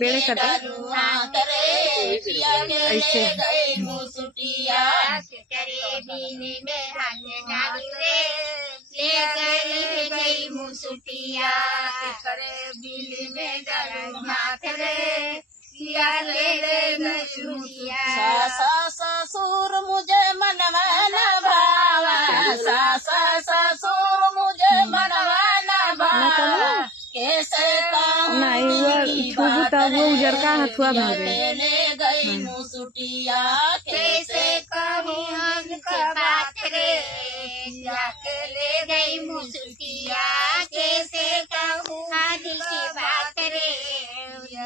बेड़े कटा ऐसे मुसुटिया करे बिल में डालू हाथ रे पिया ले मुसुटिया। सासा ससुर मुझे मनवा न भावा, सासा ससुर मुझे मनवा न भावा, कैसे वो उजर का हथुआ भागे ले गई मुसुटिया, कैसे कहूँ उनका बात रे जाके ले गई मुसुटिया, कैसे कहूँ दिल की बात रे ले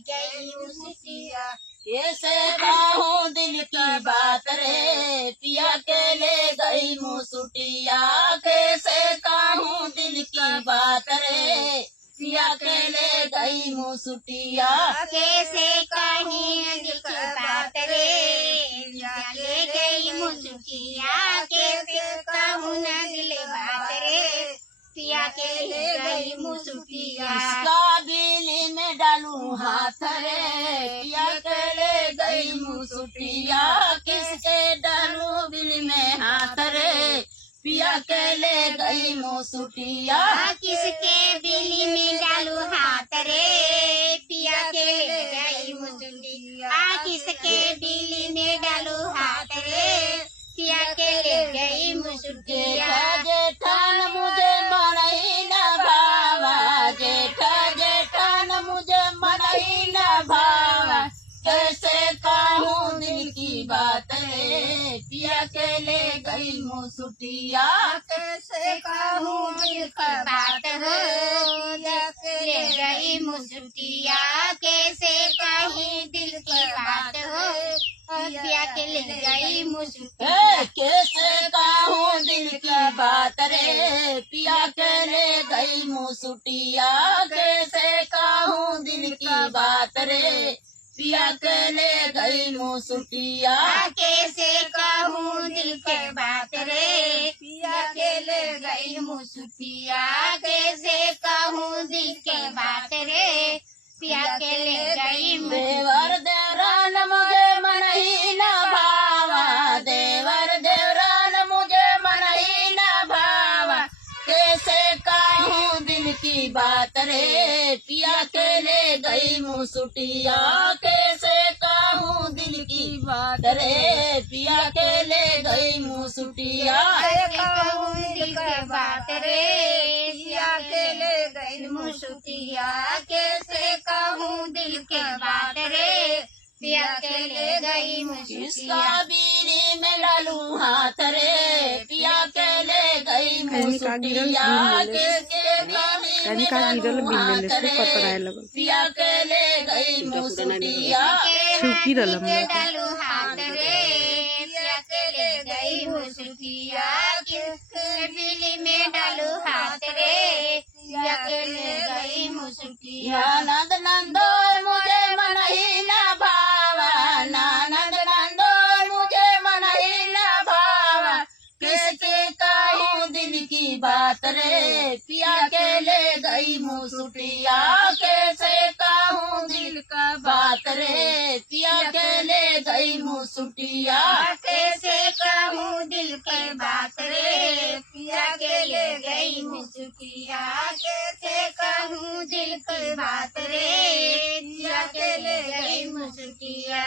गई मुसुटिया, कैसे कहूँ दिल की बात रे पिया के ले गई मुसुटिया, कैसे कहूँ दिल की बात रे पिया के ले गई मुसुटिया, कैसे कहीं दिल की बात रे ले गई मुसुटिया, कैसे कहूँ न दिल बात रे पिया के ले गई मुसुटिया। इसका बिल में डालू हाथ रे पिया के ले गई मुसुटिया, किसके डालू बिल में हाथ रे पिया के ले गई मुसुटिया, किसके बिल में डालू हाथ रे पिया के ले गई मुसुटिया, किसके बिल में डालू हाथ रे पिया के ले गई मुसुटिया। जेठान मुझे मनई न भावा, जेठा जेठान मुझे मनई न भावा, कैसे कहूँ दिल की बात रे पिया के ले गई मुसुटिया, कैसे कहूँ दिल की बात रे ले गई मुसुटिया, कैसे कहीं दिल की बात हो पिया के ले गई मुसुटिया, कैसे कहूँ दिल की बात रे पिया के ले गई मुसुटिया, कैसे कहूँ दिल की बात रे पिया के ले गई मुसुटिया, कैसे कहूँ दिल के बात रे पिया के ले गई मुसुटिया, कैसे कहूँ दिल के बात रे पिया के ले गई। देवर देवरान मुझे मनई न भावा, देवर देवरान मुझे मनई न भावा, कैसे कहूँ दिल की बात रे पिया के ले गई मुसुटिया, कैसे कहूँ दिल की बात रे पिया के ले गई मुसुटिया, कहूँ दिल की बात रे पिया के ले गई मुसुटिया, कैसे कहूँ दिल के बात रे पिया के ले गई मुसुटिया। बीड़ी में डालू हाथ रे पिया के ले गई मुसुटिया, किसके बीड़ी में डालू हाथ रे पिया के ले गई मुसुटिया, डालू हाथ रे पिया के ले गई मुसुटिया, किसके बीड़ी में डालू हाथ रे पिया के ले गई मुसुटिया। नंद नंदो मुझे मनई न भावा, नंद नंदो मुझे मनई न भावा, कैसे कहूँ दिल की बात रे पिया के ले गई मुसुटिया, कैसे कहूँ दिल का बात रे पिया के ले गई मुसुटिया, कैसे कहूँ दिल के बात रे पिया के ले गई मुसुटिया, कैसे कहूँ दिल की बात रे पिया के ले गई मुसुटिया।